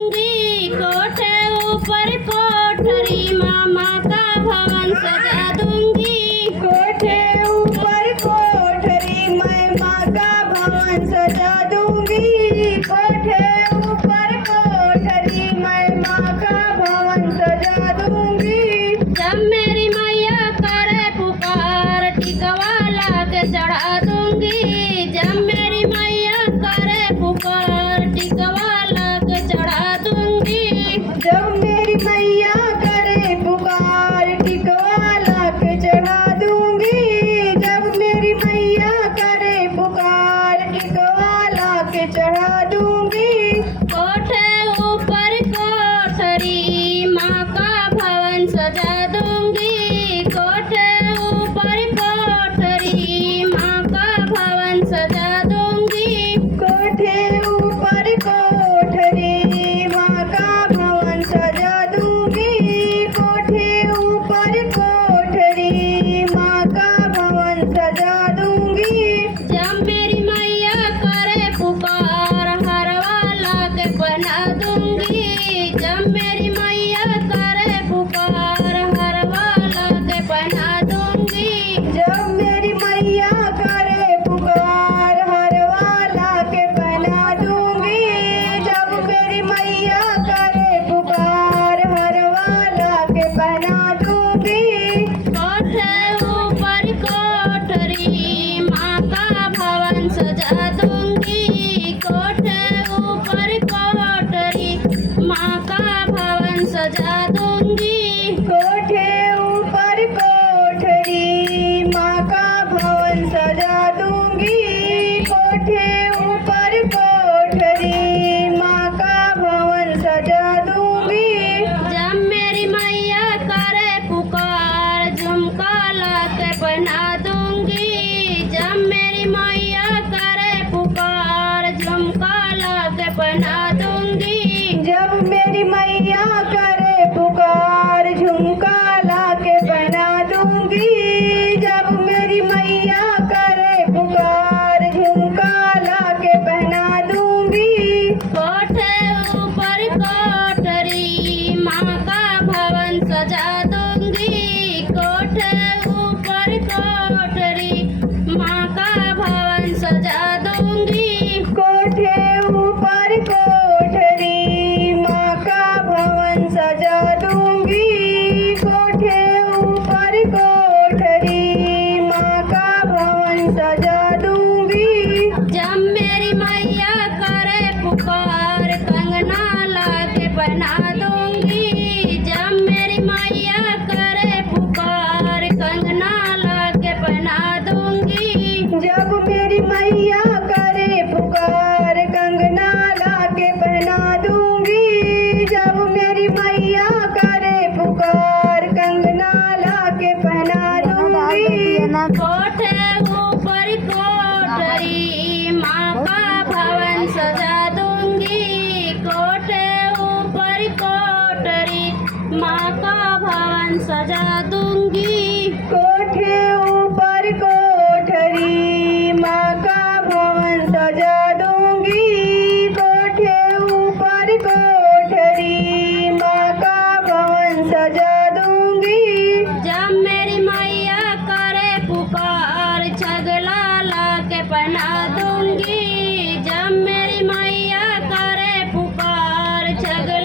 कोठे ऊपर कोठरी मामा का भवन सजा दूंगी। कोठे ऊपर कोठरी मैं माँ का भवन सजा दूंगी। कोठे ऊपर कोठरी मैं माँ का भवन सजा दूंगी। जब मेरी मैया करे पुकार टिकवा ला के चढ़ा दूंगी। जब मेरी मैया करे पुकार टिकवा ला के चढ़ा दूंगी। जब मेरी मैया करे पुकार टिकवा ला के चढ़ा दूंगी। जब मेरी मैया करे पुकार टिकवा ला के चढ़ा दूंगी। कोठे ऊपर कोठरी माँ का भवन सजा दूंगी। कोठे ऊपर कोठरी माँ का भवन सजा दूंगी। कोठे ऊपर कोठरी माँ का भवन सजा दूंगी। कोठे ऊपर कोठरी माँ का भवन सजा दूंगी। जब मेरी मैया करे पुकार हरवा ला के बना दूंगी। जब मेरी मैया करे पुकार हरवा ला के बना दूंगी। जब मेरी मैया करे पुकार हरवा ला के पहना दूंगी। जब मेरी मैया करे पुकार हरवा ला के पहना दूंगी। कोठे ऊपर कोठरी माँ का भवन सजा दूंगी। कोठे ऊपर कोठरी माँ का भवन सजा दूंगी। कोठे ऊपर कोठरी माँ का भवन सजा दूंगी। कोठे ऊपर कोठरी माँ का भवन सजा दूंगी। जब मेरी मैया करे पुकार झुमका ला के बना दूंगी। जब मेरी मैया करे पुकार झुमका ला के बना दूंगी। जब मेरी मैया करे पुकार झुमका ला के बना दूंगी। जब मेरी मैया करे पुकार झुमका ला के पहना दूंगी। कोठे ऊपर कोठरी माँ का भवन सजा दूंगी। कोठे ऊपर कोठरी माँ का भवन सजा दूंगी। कोठे ऊपर कोठरी माँ का भवन सजा दूंगी। कोठे ऊपर कोठरी माँ का भवन सजा दूंगी। जब मेरी मैया करे पुकार कंगना ला के बना दूंगी। जब मेरी मैया करे पुकार कंगना ला के बना दूंगी। जब मेरी मैया करे पुकार कंगना ला के पहना दूंगी। जब मेरी मैया करे पुकार कंगना ला के पहना दूंगी। कोठे ऊपर कोठरी माँ का भवन सजा दूंगी। कोठे ऊपर कोठरी माँ का भवन सजा दूंगी। कोठे ऊपर कोठरी माँ का भवन सजा दूंगी। कोठे ऊपर कोठरी माँ का भवन सजा दूंगी। जब मेरी मैया करे पुकार छगला ला के बना दूंगी। जब मेरी मैया करे पुकार छगला